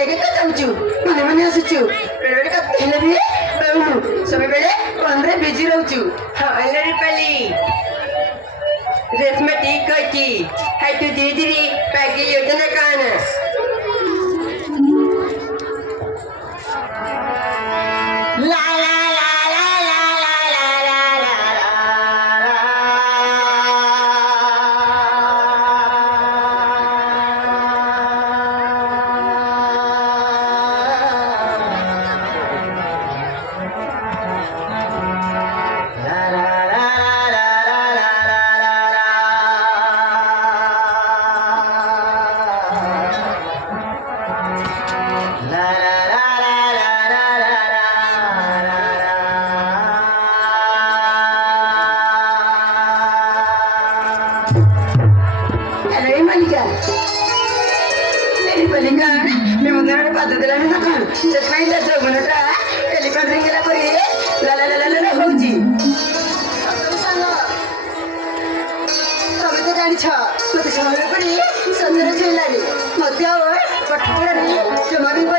ଏକା ଏକା ଯାଉଛୁ ମନେ ମନେ ଆସୁଛୁ ବେଳେବେଳେ କଥା ହେଲେ ବି ରହୁନୁ ସବୁବେଳେ ଫୋନରେ ବିଜି ରହୁଛୁ ହଁ ହେଲେ ପାଲି ରେଶମା ଠିକ କହିଛି ହାଇ ତୁ ଧୀରେ ଧୀରେ ପାଗି ଯୋଜନା କଣ ଲା ଲା ଲା ଲା ଲା ଲା ଲା ଲା ଲା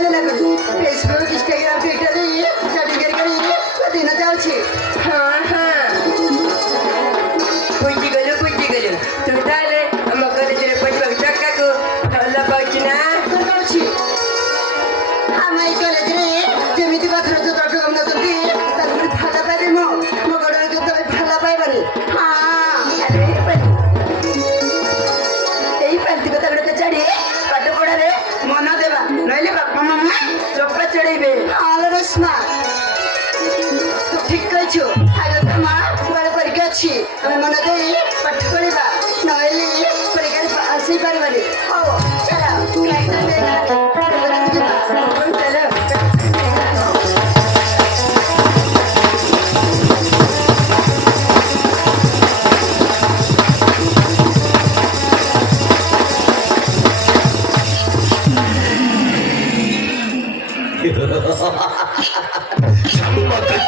फेसबुक इंस्टाग्राम ट्विटर चैटिंग कर दिन जाऊँ हाँ हाँ बुझी गलु तू ताले हम कॉलेज पढ़वा चक्का को हल्ला पाउची ना पाउची हम एई कॉलेज रे जेमिति बाथर जो डॉक्टर हम नसंती ताकि फाला पाइबे मो गडर जो तो फाला पाइबानी हां अरे एई पंती को तगड़ के चढ़ी पाठ पढ़ा रे मन देबा नइले बापा मामा चप्पा चढ़ेबे आलो रस्मा तू ठीक कहछु आगे तो मां बड़ परीक्षा अछि हम मन देई पाठ पढ़िबा नइले परीक्षा आसी पारबानी ओ चला क्लास में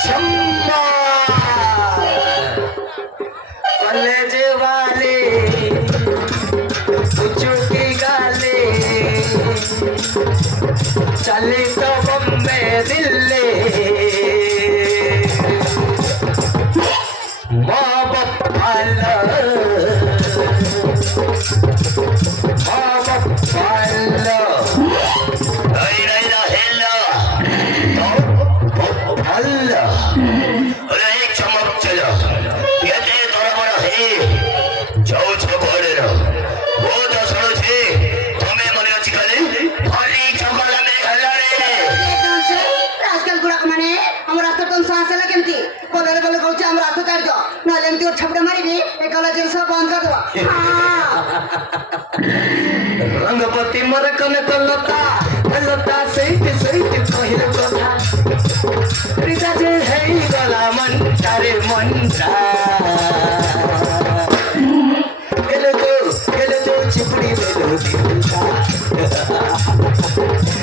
चम्मा कॉलेज वाले चुकी गाले चले तो बम्बे दिल्ली माँ बाप पाला छपड़ा मारी कॉलेज सब बंद कर दो रंगपति मर कने लता लता सहित सहित कहिल कथा प्रीता जे है गला मन तारे मंटा गेलो तो चिपड़ी देलो दिलता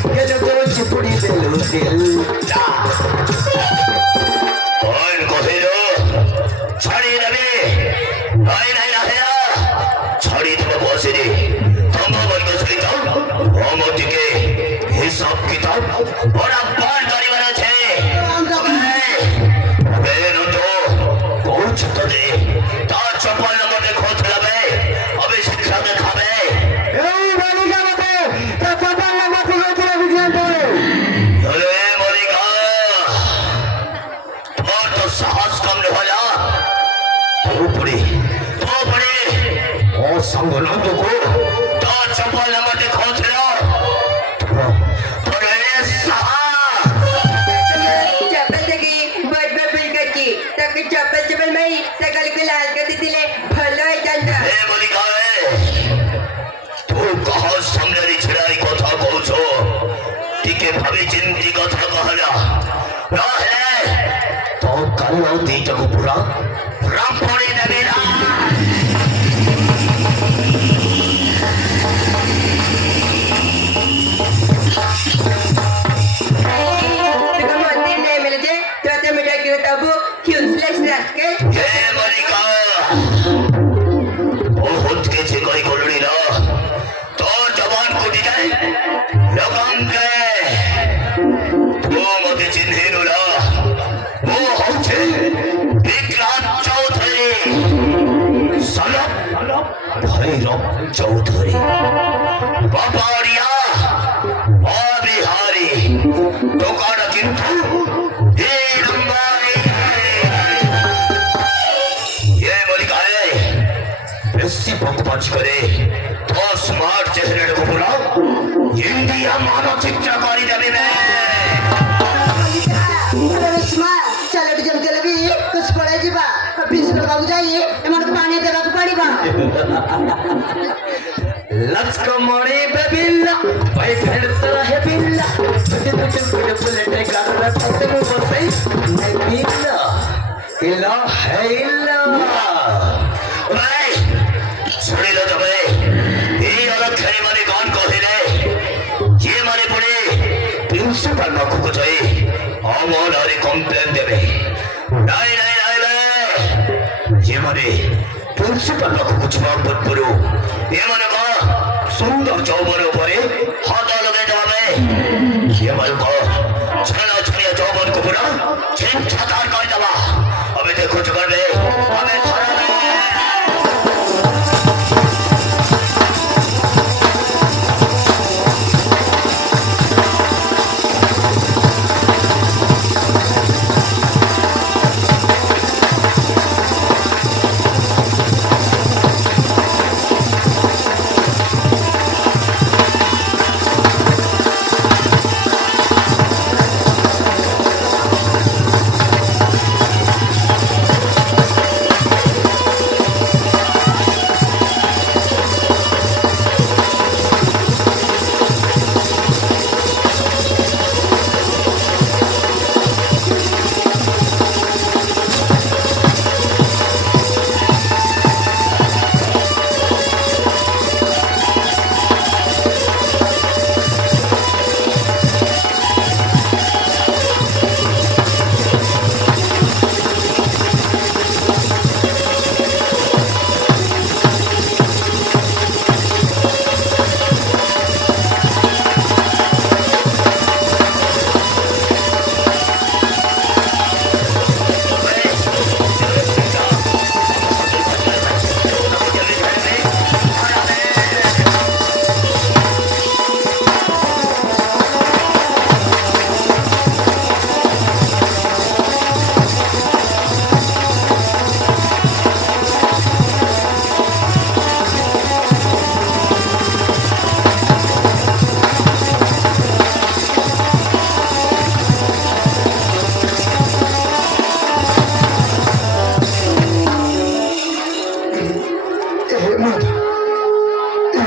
गेलो तो चिपड़ी देलो दिलता और कहिलो छड़ी रवे भाई नहीं रहे छड़ी तो बसे रे हम बंद छड़ी तो हम के हिसाब किताब बड़ा बार गाड़ी वाला छे बेनो तो कोच तो दे ता चप्पल नंबर देखो चलावे अबे शिक्षा में खावे ए मालिका मते तो चप्पल नंबर देखो पूरा विज्ञान तो अरे मालिका तो साहस कम न होला संग न तो को तो चप्पल नंबर देखो चलो थोड़े चप्पल देखी बहुत बिल करती तक चप्पल में सकल को लाल कर दिले भलो है चंदा ए मलिका तू कहो सामने छड़ाई কথা কইছো টিকে ভাবে চিন্তি কথা কহলা না হেলে তো কাল আর দিটাকে পুরা রাম পড়ে দেবে না नरेंद्र तू मुझे चिन्हे नुला वो होचे विक्रांत चौधरी सलप भैरव चौधरी बाबारिया बिहारी दোकान किंतु ये मलिकाए बेसी बकवास करे तो स्मार्ट चेहरे को बुलाओ इंडिया मानचित्र करी देवे में अरे रेशमा चले जल्दी लगी कुछ पड़े जीवा बीस लोग जाइए एमन पानी देवा को पड़ीबा लचको मोड़ी बेबिल्ला भाई भेड़ता है बिल्ला तुझे बुलेट गाना करते में बसई नहीं बिल्ला इला है इला भाई सुनी लो तबे ये अलग खरी माने कौन कहिले ये माने पड़े प्रिंसिपल नखु को चाहिए अमोल हरी कंप्लेन देवे नहीं नहीं नहीं नहीं ये माने प्रिंसिपल नखु को जवाब मत करो ये माने का सुंदर चौबन ऊपरे हाथ लगे जावे ये माने का छना छनिया चौबन को पूरा छेन छातार कर दवा अबे देखो जुगाड़ में अबे खड़ा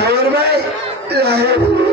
और भाई